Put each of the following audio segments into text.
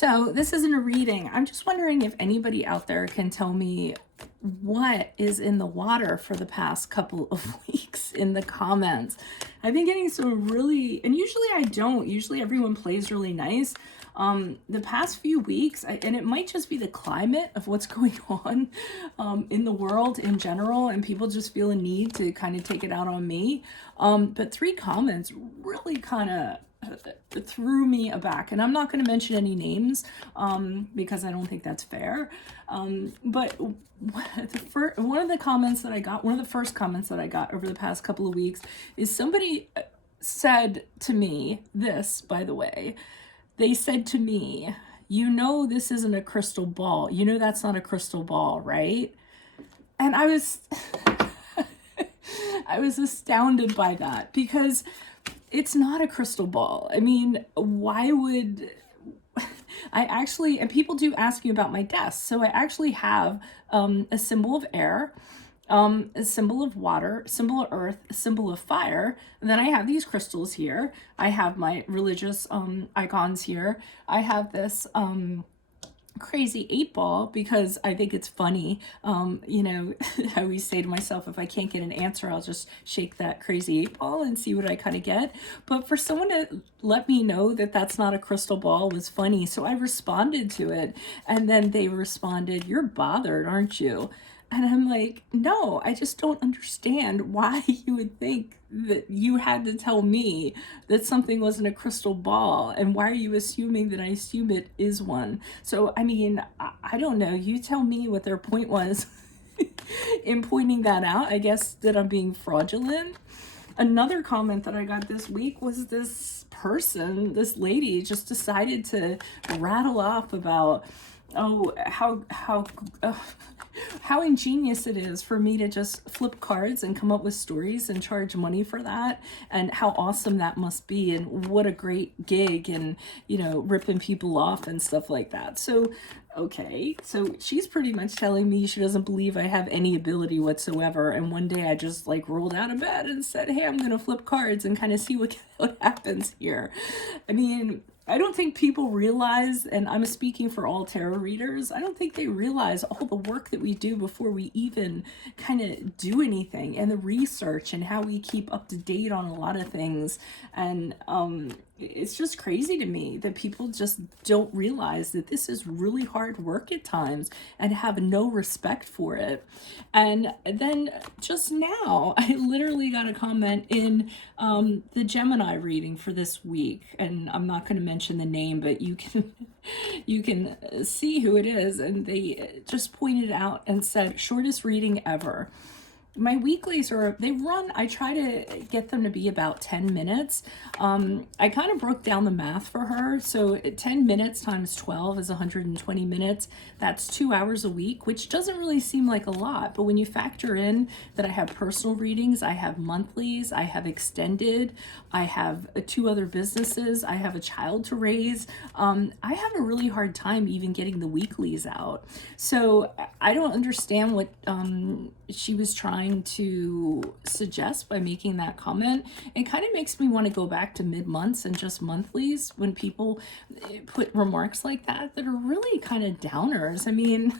So this isn't a reading. I'm just wondering if anybody out there can tell me what is in the water for the past couple of weeks in the comments. I've been getting some really, and usually I don't. Usually everyone plays really nice. The past few weeks, and it might just be the climate of what's going on in the world in general, and people just feel a need to kind of take it out on me. But 3 comments really kind of threw me aback, and I'm not going to mention any names because I don't think that's fair. But one of the comments that I got, one of the first comments that I got over the past couple of weeks is somebody said to me this, by the way. They said to me, "You know this isn't a crystal ball. You know that's not a crystal ball, right?" And I was I was astounded by that because it's not a crystal ball. I mean, why would I actually, and people do ask me about my desk. So I actually have a symbol of air, a symbol of water, a symbol of earth, a symbol of fire. And then I have these crystals here. I have my religious icons here. I have this crazy 8-ball because I think it's funny. I always say to myself, if I can't get an answer, I'll just shake that crazy 8-ball and see what I kind of get. But for someone to let me know that that's not a crystal ball was funny. So I responded to it, and then they responded, "You're bothered, aren't you?" And I'm like, no, I just don't understand why you would think that you had to tell me that something wasn't a crystal ball. And why are you assuming that I assume it is one? So, I mean, I don't know. You tell me what their point was in pointing that out. I guess that I'm being fraudulent. Another comment that I got this week was this person, this lady, just decided to rattle off about, oh, how ingenious it is for me to just flip cards and come up with stories and charge money for that, and how awesome that must be, and what a great gig, and ripping people off and stuff like that. So okay, so she's pretty much telling me she doesn't believe I have any ability whatsoever, and one day I just like rolled out of bed and said, hey, I'm gonna flip cards and kind of see what happens here. I mean, I don't think people realize, and I'm speaking for all tarot readers, I don't think they realize all the work that we do before we even kind of do anything, and the research and how we keep up to date on a lot of things. And it's just crazy to me that people just don't realize that this is really hard work at times and have no respect for it. And then just now, I literally got a comment in the Gemini reading for this week, and I'm not going to mention the name, but you can see who it is, and they just pointed out and said, shortest reading ever. My weeklies I try to get them to be about 10 minutes. I kind of broke down the math for her. So 10 minutes times 12 is 120 minutes. That's 2 hours a week, which doesn't really seem like a lot. But when you factor in that I have personal readings, I have monthlies, I have extended, I have 2 other businesses, I have a child to raise, I have a really hard time even getting the weeklies out. So I don't understand what she was trying to suggest by making that comment. It kind of makes me want to go back to mid-months and just monthlies when people put remarks like that are really kind of downers. I mean,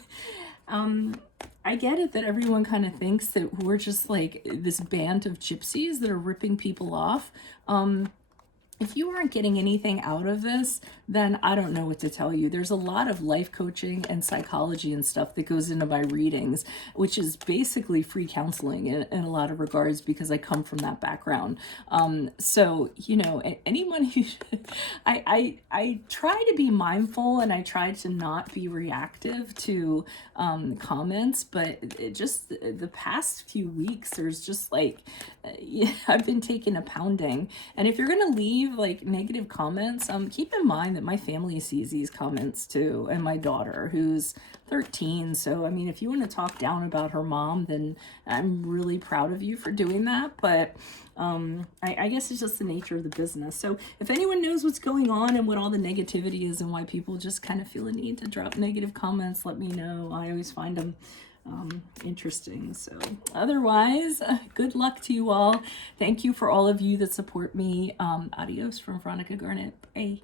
I get it that everyone kind of thinks that we're just like this band of gypsies that are ripping people off. If you aren't getting anything out of this, then I don't know what to tell you. There's a lot of life coaching and psychology and stuff that goes into my readings, which is basically free counseling in a lot of regards because I come from that background. So, anyone who, I try to be mindful, and I try to not be reactive to comments, but just the past few weeks, there's just like, I've been taking a pounding. And if you're going to leave like negative comments, keep in mind that my family sees these comments too, and my daughter, who's 13. So I mean, if you want to talk down about her mom, then I'm really proud of you for doing that. But I guess it's just the nature of the business. So if anyone knows what's going on and what all the negativity is and why people just kind of feel a need to drop negative comments, let me know. I always find them interesting. So otherwise, good luck to you all. Thank you for all of you that support me. Adios from Veronica Garnett. Bye.